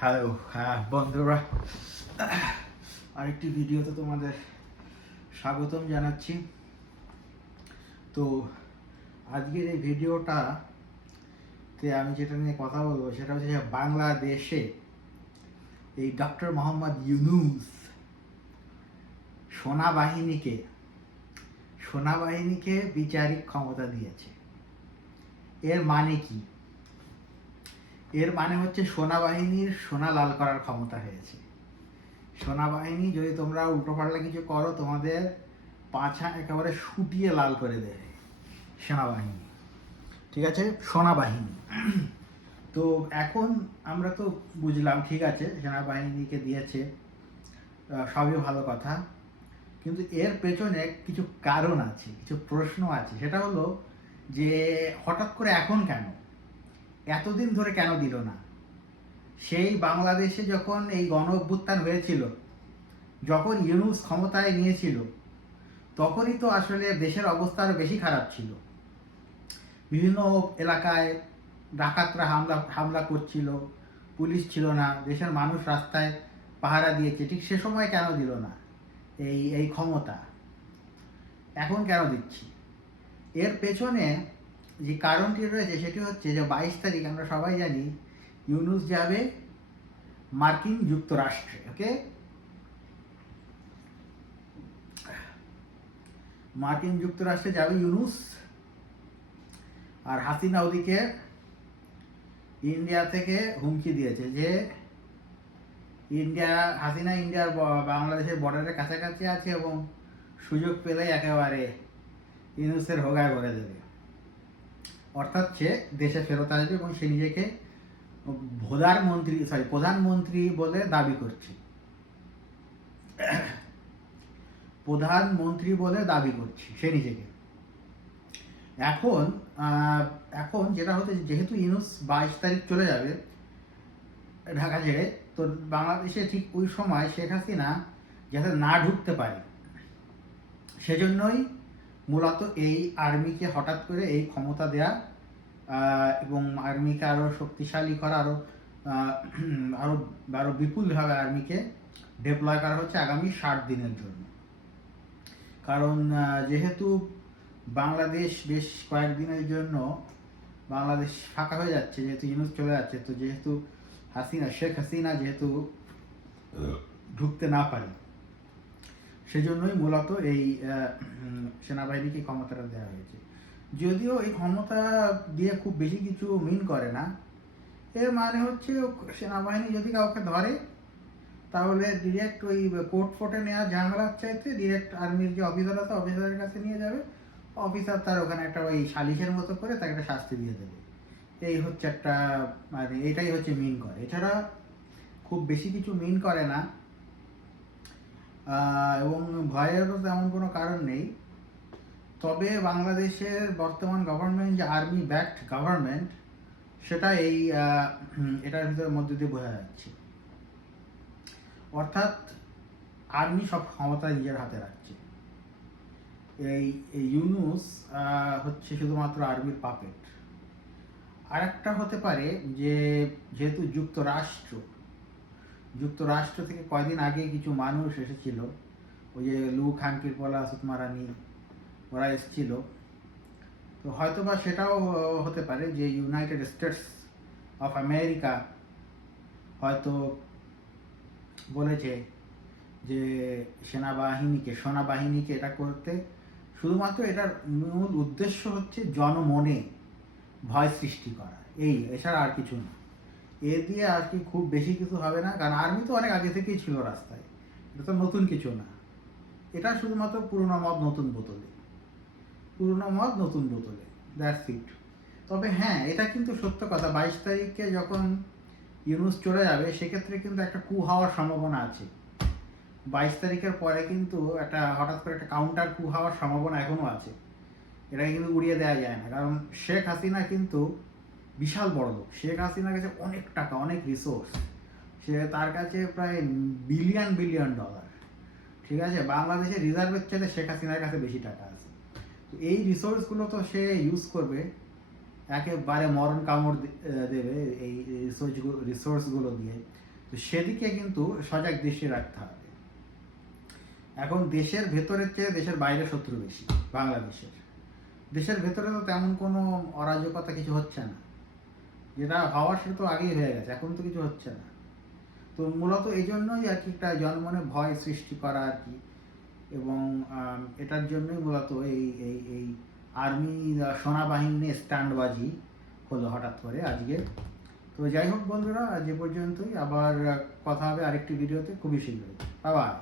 Hello, বন্ধুরা, আরেকটি ভিডিওতে তোমাদের স্বাগতম জানাচ্ছি। তো আজকের এই ভিডিওটাতে আমি যেটা নিয়ে কথা বলবো সেটা হচ্ছে যে বাংলাদেশে এই ডক্টর মোহাম্মদ ইউনূস সেনাবাহিনীকে বিচারিক ক্ষমতা দিয়েছে। এর মানে কি? এর মানে হচ্ছে সেনাবাহিনীর সোনা লাল করার ক্ষমতা হয়েছে। সেনাবাহিনী যদি তোমরা উল্টোপাল্টা কিছু করো, তোমাদের পাছা একেবারে শুটিয়ে লাল করে দেবে সেনাবাহিনী। ঠিক আছে, সেনাবাহিনী। তো এখন আমরা তো বুঝলাম, ঠিক আছে, সেনাবাহিনীকে দিয়েছে, সবই ভালো কথা, কিন্তু এর পেছনে কিছু কারণ আছে, কিছু প্রশ্ন আছে। সেটা হলো যে হঠাৎ করে এখন কেন, এতদিন ধরে কেন দিল না? সেই বাংলাদেশে যখন এই গণ অভ্যুত্থান হয়েছিল, যখন ইউনূস ক্ষমতায় নিয়েছিল, তখনই তো আসলে দেশের অবস্থা আরো বেশি খারাপ ছিল। বিভিন্ন এলাকায় ডাকাতরা হামলা করছিল, পুলিশ ছিল না, দেশের মানুষ রাস্তায় পাহারা দিয়েছে। ঠিক সে সময় কেন দিল না এই ক্ষমতা? এখন কেন দিচ্ছি? এর পেছনে যে কারণটি রয়েছে সেটি হচ্ছে যে 22 তারিখ আমরা সবাই জানি ইউনূস যাবে মার্কিন যুক্তরাষ্ট্রে। ওকে, মার্কিন যুক্তরাষ্ট্রে যাবে ইউনূস, আর হাসিনা ওদিকে ইন্ডিয়া থেকে হুমকি দিয়েছে যে হাসিনা ইন্ডিয়ার বাংলাদেশের বর্ডারের কাছাকাছি আছে এবং সুযোগ পেলেই একেবারে ইউনূসের হোগায় ভরে দেবে। অর্থাৎ সে দেশে ফেরত আসবে এবং সে নিজেকে প্রধানমন্ত্রী বলে দাবি করছে। প্রধানমন্ত্রী বলে দাবি করছে সে নিজেকে। এখন যেটা হচ্ছে, যেহেতু ইউনূস 22 তারিখ চলে যাবে ঢাকা ছেড়ে, তো বাংলাদেশে ঠিক ওই সময় শেখ হাসিনা যাতে না ঢুকতে পারে, সেজন্যই মূলত এই আর্মিকে হঠাৎ করে এই ক্ষমতা দেয়া, এবং আর্মিকে আরও শক্তিশালী করা, আরও বিপুলভাবে আর্মিকে ডেপ্লয় করা হচ্ছে আগামী 60 দিনের জন্য। কারণ যেহেতু বাংলাদেশ বেশ কয়েকদিনের জন্য বাংলাদেশ ফাঁকা হয়ে যাচ্ছে, যেহেতু ইউনূস চলে যাচ্ছে, তো যেহেতু শেখ হাসিনা যেহেতু ঢুকতে না পারে, সেজন্যই মূলত এই সেনাবাহিনীকে ক্ষমতাটা দেওয়া হয়েছে। যদিও এই ক্ষমতা দিয়ে খুব বেশি কিছু মিন করে না। এর মানে হচ্ছে সেনাবাহিনী যদি কাউকে ধরে, তাহলে ডিরেক্ট ওই কোর্ট ফোর্টে নেওয়া ঝামেলার চাইতে ডিরেক্ট আর্মির যে অফিসার আছে, অফিসারের কাছে নিয়ে যাবে, অফিসার তার ওখানে একটা ওই সালিশের মতো করে তাকে একটা শাস্তি দিয়ে দেবে। এই হচ্ছে একটা, মানে এটাই হচ্ছে মিন করে, এছাড়া খুব বেশি কিছু মিন করে না। এবং ভয়েরও তেমন কোনো কারণ নেই। তবে বাংলাদেশের বর্তমান গভর্নমেন্ট যে আর্মি ব্যাকড গভর্নমেন্ট, সেটা এটার ভিতরে মধ্যে দিয়ে বোঝা যাচ্ছে। অর্থাৎ আর্মি সব ক্ষমতা নিজের হাতে রাখছে। এই ইউনূস হচ্ছে শুধুমাত্র আর্মির পাপেট। আর একটা হতে পারে যে যেহেতু যুক্তরাষ্ট্র থেকে কয়দিন আগে কিছু মানুষ এসেছিল, ওই যে লু খানকির পলা, সুতমা রানী, ওরা এসেছিল, তো হয়তো বা সেটাও হতে পারে যে ইউনাইটেড স্টেটস অফ আমেরিকা হয়তো বলেছে যে সেনাবাহিনীকে এটা করতে, শুধুমাত্র এটার মূল উদ্দেশ্য হচ্ছে জনমনে ভয় সৃষ্টি করা, এছাড়া আর কিছু না। এ দিয়ে আর কি খুব বেশি কিছু হবে না, কারণ আর্মি তো অনেক আগে থেকেই ছিল রাস্তায়, এটা তো নতুন কিছু না। এটা শুধুমাত্র পুরোনো মদ নতুন বোতলে, দ্যাটস ইট। তবে হ্যাঁ, এটা কিন্তু সত্য কথা, 22 তারিখে যখন ইউনূস চলে যাবে, সেক্ষেত্রে কিন্তু একটা কু হওয়ার সম্ভাবনা আছে। 22 তারিখের পরে কিন্তু একটা হঠাৎ করে একটা কাউন্টার কু হওয়ার সম্ভাবনা এখনও আছে। এটাকে কিন্তু উড়িয়ে দেওয়া যায় না, কারণ শেখ হাসিনা কিন্তু বিশাল বড় লোক। শেখ হাসিনার কাছে অনেক টাকা, অনেক রিসোর্স, তার কাছে প্রায় বিলিয়ন ডলার। ঠিক আছে, বাংলাদেশের রিজার্ভের চাইতে শেখ হাসিনার কাছে বেশি টাকা আছে। তো এই রিসোর্সগুলো তো সে ইউজ করবে, একেবারে মরণ কামড় দেবে এই রিসোর্সগুলো দিয়ে। তো সেদিকে কিন্তু সজাগ দৃষ্টি রাখতে হবে। এখন দেশের ভেতরের চেয়ে দেশের বাইরে শত্রু বেশি বাংলাদেশের। দেশের ভেতরে তো তেমন কোনো অরাজকতা কিছু হচ্ছে না, যেটা হওয়ার সেটা তো আগেই হয়ে গেছে, এখন তো কিছু হচ্ছে না। তো মূলত এই জন্যই আর কি একটা জনমনে ভয় সৃষ্টি করা আর কি, এবং এটার জন্যই মূলত এই এই এই আর্মি সেনাবাহিনী স্ট্যান্ডবাজি হলো হঠাৎ করে আজকে। তো যাই হোক বন্ধুরা, আজ এ পর্যন্তই, আবার কথা হবে আরেকটি ভিডিওতে খুবই শীঘ্রই। Bye bye.